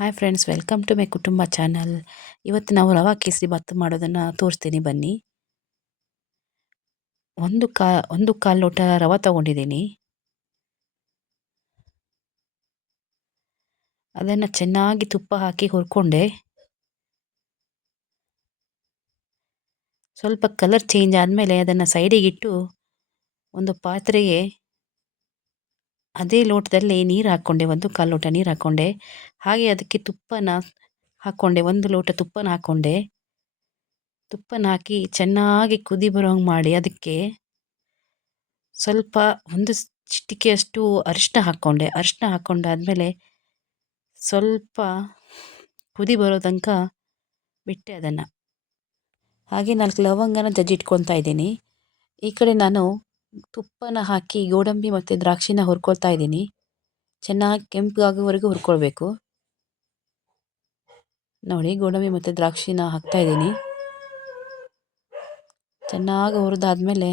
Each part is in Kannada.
Hi friends welcome to my ಕುಟುಂಬ ಚಾನಲ್ ಇವತ್ತು ನಾವು ರವಾ ಕೇಸರಿ ಭತ್ತು ಮಾಡೋದನ್ನು ತೋರಿಸ್ತೀನಿ ಬನ್ನಿ. ಒಂದು ಕಾ, ಒಂದು ಕಾಲು ಲೋಟ ರವೆ ತಗೊಂಡಿದ್ದೀನಿ. ಅದನ್ನು ಚೆನ್ನಾಗಿ ತುಪ್ಪ ಹಾಕಿ ಹುರ್ಕೊಂಡೆ. ಸ್ವಲ್ಪ ಕಲರ್ ಚೇಂಜ್ ಆದಮೇಲೆ ಅದನ್ನು ಸೈಡಿಗಿಟ್ಟು ಒಂದು ಪಾತ್ರೆಗೆ ಅದೇ ಲೋಟದಲ್ಲಿ ನೀರು ಹಾಕ್ಕೊಂಡೆ, ಒಂದು ಕಾಲು ಲೋಟ ನೀರು ಹಾಕ್ಕೊಂಡೆ. ಹಾಗೆ ಅದಕ್ಕೆ ತುಪ್ಪನ ಹಾಕ್ಕೊಂಡೆ, ಒಂದು ಲೋಟ ತುಪ್ಪನ ಹಾಕ್ಕೊಂಡೆ. ತುಪ್ಪನ ಹಾಕಿ ಚೆನ್ನಾಗಿ ಕುದಿ ಬರೋಂಗೆ ಮಾಡಿ ಅದಕ್ಕೆ ಸ್ವಲ್ಪ ಒಂದು ಚಿಟಿಕೆಯಷ್ಟು ಅರಿಶಿನ ಹಾಕ್ಕೊಂಡೆ. ಅರಿಶಿನ ಹಾಕ್ಕೊಂಡಾದ್ಮೇಲೆ ಸ್ವಲ್ಪ ಕುದಿ ಬರೋ ತನಕ ಬಿಟ್ಟೆ ಅದನ್ನು. ಹಾಗೆ ನಾಲ್ಕು ಲವಂಗನ ಜಜ್ಜಿ ಜಜ್ಜಿಟ್ಕೊತಾ ಇದ್ದೀನಿ. ಈ ಕಡೆ ನಾನು ತುಪ್ಪನ ಹಾಕಿ ಗೋಡಂಬಿ ಮತ್ತು ದ್ರಾಕ್ಷಿನ ಹುರ್ಕೊಳ್ತಾ ಇದ್ದೀನಿ. ಚೆನ್ನಾಗಿ ಕೆಂಪಗಾಗೋವರೆಗೂ ಹುರ್ಕೊಳ್ಬೇಕು. ನೋಡಿ, ಗೋಡಂಬಿ ಮತ್ತು ದ್ರಾಕ್ಷಿನ ಹಾಕ್ತಾ ಇದ್ದೀನಿ. ಚೆನ್ನಾಗಿ ಹುರಿದಾದ್ಮೇಲೆ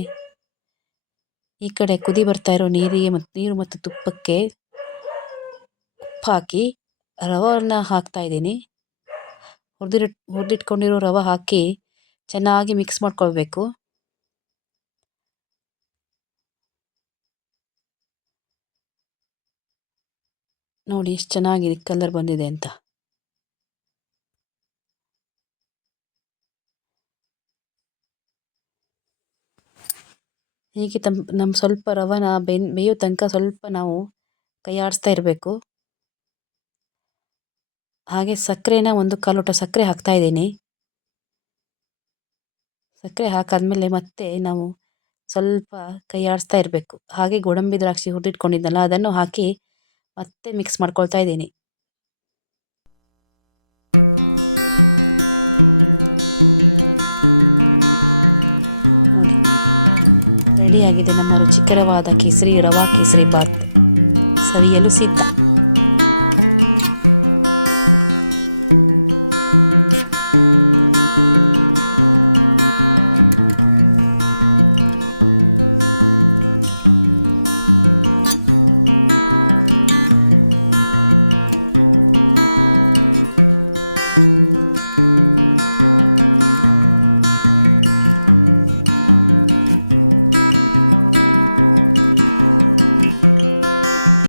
ಈ ಕಡೆ ಕುದಿ ಬರ್ತಾ ಇರೋ ನೀರಿಗೆ ಮತ್ತು ನೀರು ಮತ್ತು ತುಪ್ಪಕ್ಕೆ ಉಪ್ಪು ಹಾಕಿ ರವನ್ನ ಹಾಕ್ತಾ ಇದ್ದೀನಿ. ಹುರಿದಿಟ್ ಹುರಿದಿಟ್ಕೊಂಡಿರೋ ರವೆ ಹಾಕಿ ಚೆನ್ನಾಗಿ ಮಿಕ್ಸ್ ಮಾಡ್ಕೊಳ್ಬೇಕು. ನೋಡಿ ಎಷ್ಟು ಚೆನ್ನಾಗಿದೆ ಕಲರ್ ಬಂದಿದೆ ಅಂತ. ಹೀಗೆ ತಮ್ ನಮ್ಮ ಸ್ವಲ್ಪ ರವನ ಬೆನ್ ಬೇಯೋ ತನಕ ಸ್ವಲ್ಪ ನಾವು ಕೈ ಆಡಿಸ್ತಾ ಇರಬೇಕು. ಹಾಗೆ ಸಕ್ಕರೆನ ಒಂದು ಕಾಲೋಟ ಲೋಟ ಸಕ್ಕರೆ ಹಾಕ್ತಾ ಇದ್ದೀನಿ. ಸಕ್ಕರೆ ಹಾಕಾದ್ಮೇಲೆ ಮತ್ತೆ ನಾವು ಸ್ವಲ್ಪ ಕೈ ಆಡಿಸ್ತಾ ಇರಬೇಕು. ಹಾಗೆ ಗೋಡಂಬಿ ದ್ರಾಕ್ಷಿ ಹುರಿದಿಟ್ಕೊಂಡಿದ್ನಲ್ಲ, ಅದನ್ನು ಹಾಕಿ ಮತ್ತೆ ಮಿಕ್ಸ್ ಮಾಡ್ಕೊಳ್ತಾ ಇದ್ದೀನಿ. ರೆಡಿಯಾಗಿದೆ ನಮ್ಮ ರುಚಿಕರವಾದ ಕೇಸರಿ ರವಾ ಕೇಸರಿ ಬಾತ್ ಸವಿಯಲು ಸಿದ್ಧ.